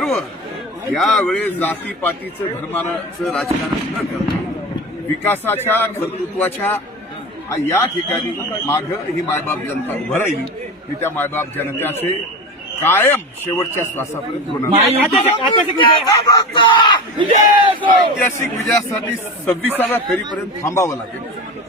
सर्व यावेळेस जातीपातीचं धर्माचं राजकारण न करता विकासाच्या कर्तृत्वाच्या या ठिकाणी माग ही मायबाप जनता उभं राहील. मी त्या मायबाप जनतेचे कायम शेवटच्या श्वासापर्यंत होणार. ऐतिहासिक विजयासाठी सव्वीसाव्या फेरीपर्यंत थांबावं लागेल.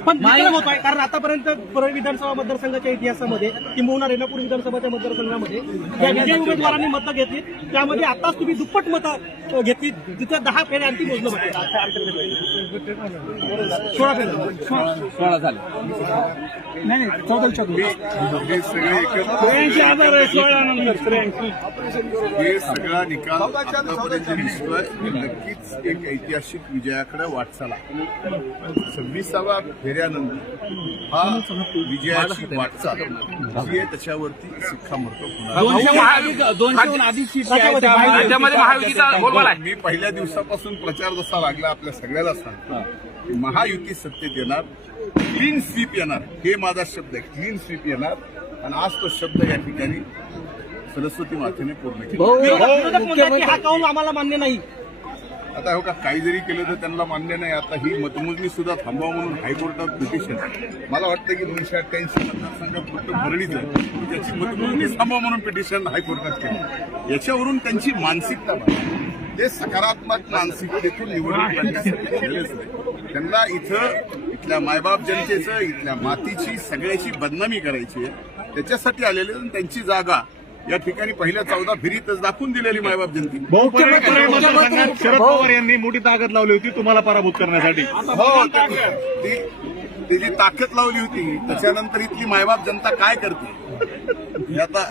पण होत आहे कारण आतापर्यंत परळ विधानसभा मतदारसंघाच्या इतिहासामध्ये किंबहुना रेणापूर विधानसभाच्या मतदारसंघामध्ये ज्या विजयी उमेदवारांनी मतं घेतली त्यामध्ये आताच तुम्ही दुप्पट मतं घेतली तिथं दहा फेऱ्या आणखी मोजलं पाहिजे सोळा फेऱ्या. सोळा. झाले. नाही नाही चौदा मी हे सगळे एकत्र हे सगळा निकाल आतापर्यंत दिसतोय नक्कीच एक ऐतिहासिक विजयाकडे वाटचाल सव्वीसाव्या फेऱ्यानंतर हा विजयाची वाटचाल जी आहे त्याच्यावरती शिक्कामोर्तब होणार मी पहिल्या दिवसापासून प्रचार जसा लागला आपल्या सगळ्याला सांगतो. की महायुती सत्तेत येणार क्लीन स्वीप येणार. हे माझा शब्द आहे क्लीन स्वीप येणार. आणि आज तो शब्द या ठिकाणी सरस्वती मातेने पूर्ण केला हा कौल आम्हाला मान्य नाही. आता हो का काही जरी केलं तर त्यांना मान्य नाही. आता ही मतमोजणी सुद्धा थांबवा म्हणून हायकोर्टात पिटिशन मला वाटतं की दोनशे अठ्ठ्याऐंशी मतदारसंघात फक्त भरणीच आहे. त्याची मतमोजणी थांबवा म्हणून पिटिशन हायकोर्टात केलं. याच्यावरून त्यांची मानसिकता बघा. ते सकारात्मक मानसिकतेतून निवडणूक लढण्यासाठी गेलेच नाही. त्यांना इथं इथल्या मायबाप जनतेचं इथल्या मातीची सगळ्याची बदनामी करायची आहे. त्याच्यासाठी आलेले आणि त्यांची जागा या ठिकाणी पहिल्या चौदा फेरीतच दाखवून दिलेली मायबाप जनते शरद पवार यांनी मोठी ताकद लावली होती तुम्हाला पराभूत करण्यासाठी. हो. ते- जी ताकद लावली होती त्याच्यानंतर इथली मायबाप जनता काय करते? आता